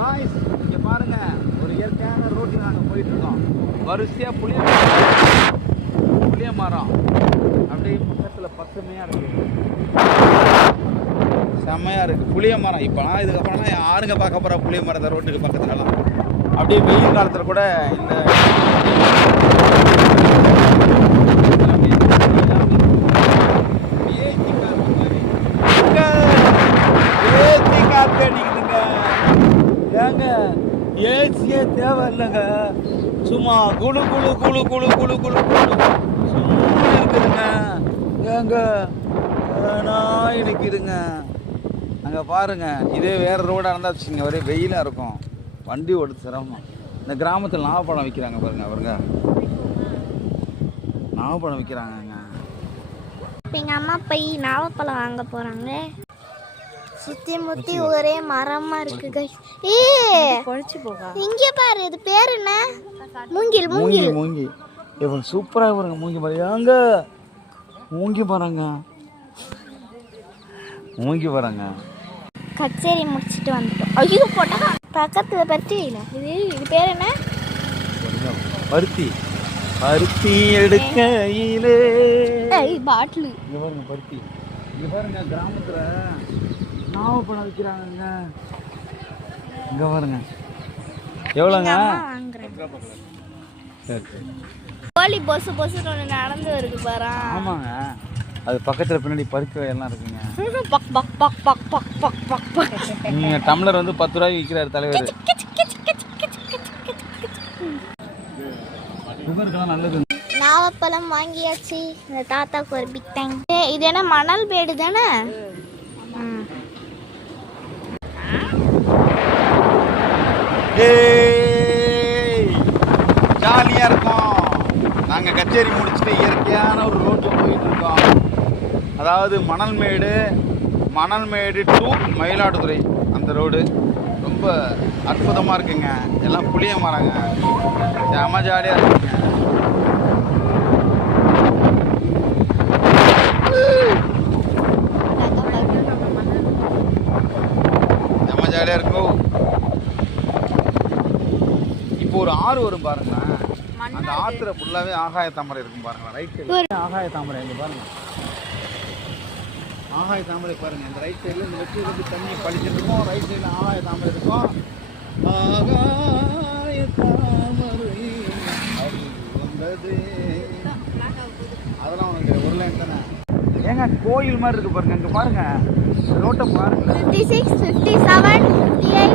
Guys இங்க பாருங்க, ஒரு இயற்கையான ரோட்டில் நாங்கள் போயிட்டு இருக்கோம். வரிசையா புளிய மரம் அப்படியே பக்கத்துல பசுமையா இருக்கு, செம்மையா இருக்கு புளிய மரம். இப்போலாம் இதுக்கப்புறம்லாம் யாருங்க பார்க்க போறா புளிய மரத்தை ரோட்டுக்கு பக்கத்துலலாம். அப்படியே வெயில் காலத்துல கூட இந்த அடிக்குதுங்க. ஏங்க ஏசியே தேவை இல்லைங்க, சும்மா குழு குழு குழு குழு குழு குழு குழு சும்மா இருக்குதுங்க. ஏங்க இடிக்குதுங்க. அங்கே பாருங்க, இதே வேறு ரோடாக இருந்தால் வச்சுங்க ஒரே வெயிலாக இருக்கும், வண்டி ஓடுது சிரமம். இந்த கிராமத்தில் நாவப்பழம் விற்கிறாங்க பாருங்க, அவருங்க நாவப்பழம் விற்கிறாங்கங்க. எங்கள் அம்மா போய் நாவப்பழம் வாங்க போகிறாங்க. சுத்தி முத்தி ஒரே மரமா இருக்கு கைஸ். பொழிச்சு போக இங்க பாரு, இது பேர் என்ன? மூங்கில். மூங்கில் மூங்கி இவன் சூப்பராக பாருங்க. மூங்கி பாருங்க, அங்க மூங்கி பாருங்க, மூங்கி பாருங்க. கச்சேரி முடிச்சுட்டு வந்துட்டோம். ஐயோ போட்டா பக்கத்துல பருத்தி இல்லை, இது பேர் என்ன? பருத்தி. பருத்தி எடுக்கையிலே பாட்டில். இங்க பாருங்க பருத்தி. இங்க பாருங்க கிராமத்துல நாவப்பழம் விற்கிறாங்க. இங்க பாருங்க எவ்வளோங்க? சரி சரி. கோழி பொசு பொசுன்னு ஒன்று நடந்து வருது பாரு. ஆமாங்க, அது பக்கத்தில் பின்னாடி பருக்க எல்லாம் இருக்குங்க. நீங்கள் டம்ளர் வந்து 10 ரூபாய்க்கு விற்கிறாரு தலைவர். சுகருக்கெல்லாம் நல்லது. நாவப்பழம் வாங்கியாச்சு. இந்த தாத்தாக்கு ஒரு பிக் தேங்க். இது என்ன மணல் பேடு தானே? ஜாலியாக இருக்கும். நாங்கள் கச்சேரி முடிச்சுட்டு இயற்கையான ஒரு ரோட்டில் போயிட்டு இருக்கோம். அதாவது மணல்மேடு டு மயிலாடுதுறை அந்த ரோடு ரொம்ப அற்புதமாக இருக்குங்க. எல்லாம் புளிய மரங்க, செம ஜாலியாக இருக்குங்க. செம ஜாலியாக இருக்கும். இப்போ ஒரு ஆறு வரும் பாருங்க, அந்த ஆத்துல ஃபுல்லாவே ஆகாய தாமரை இருக்கும் பாருங்க. ரைட் சைடு ஆகாய தாமரை, இங்க பாருங்க ஆகாய தாமரை பாருங்க. இந்த ரைட் சைடுல இந்த வெற்றி வந்து தண்ணி பழிச்சிட்டு இருக்கும், ரைட் சைடுல ஆகாய தாமரை இருக்கும். ஆகாய தாமரை வந்தது, அதெல்லாம் உனக்கு ஒரு லைன் தானே. ஏங்க கோயில் மாதிரி இருக்கு பாருங்க, இங்க பாருங்க ரோட்டை பாருங்க. 56, 57, 58